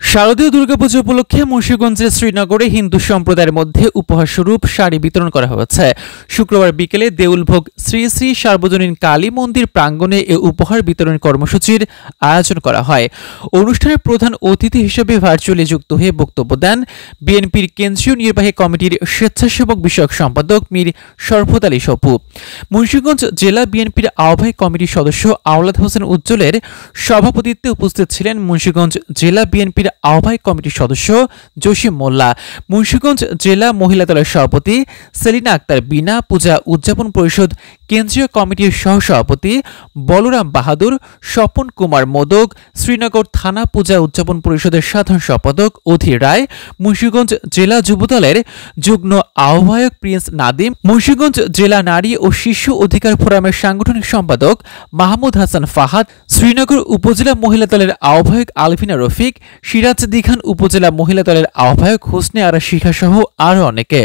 শারদীয় দুর্গাপুজো উপলক্ষে মুন্সিগঞ্জের শ্রীনগরে হিন্দু সম্প্রদায়ের মধ্যে উপহারস্বরূপ শাড়ি বিতরণ করা হয়েছে। শুক্রবার বিকেলে দেউলভোগ শ্রী শ্রী সার্বজনীন কালী মন্দির প্রাঙ্গণে এ উপহার বিতরণ কর্মসূচির আয়োজন করা হয়। অনুষ্ঠানের প্রধান অতিথি হিসেবে ভার্চুয়ালি যুক্ত হয়ে বক্তব্য দেন বিএনপির কেন্দ্রীয় নির্বাহী কমিটির স্বেচ্ছাসেবক বিষয়ক সম্পাদক মীর শরফত আলী সপু। মুন্সিগঞ্জ জেলা বিএনপির আহ্বায়ক কমিটির সদস্য আওলাদ হোসেন উজ্জ্বলের সভাপতিত্বে উপস্থিত ছিলেন মুন্সিগঞ্জ জেলা বিএনপির আহ্বায়ক কমিটির সদস্য জসিম মোল্লা, মুন্সিগঞ্জ জেলা মহিলা দলের সভাপতি সেলিনা আক্তার বিনা, পূজা উদযাপন পরিষদ কেন্দ্রীয় কমিটির সহসভাপতি বলরাম বাহাদুর, স্বপন কুমার মোদক, শ্রীনগর থানা পূজা উদযাপন পরিষদের সাধারণ সম্পাদক অধীর রায়, মুন্সিগঞ্জ জেলা যুবদলের যুগ্ম আহ্বায়ক প্রিন্স নাদিম, মুন্সিগঞ্জ জেলা নারী ও শিশু অধিকার ফোরামের সাংগঠনিক সম্পাদক মাহমুদ হাসান ফাহাদ, শ্রীনগর উপজেলা মহিলা দলের আহ্বায়ক আলভিনা রফিক, সিরাজ দিঘান উপজেলা মহিলা দলের আহ্বায়ক হোসনে আরা শিখা সহ আরও অনেকে।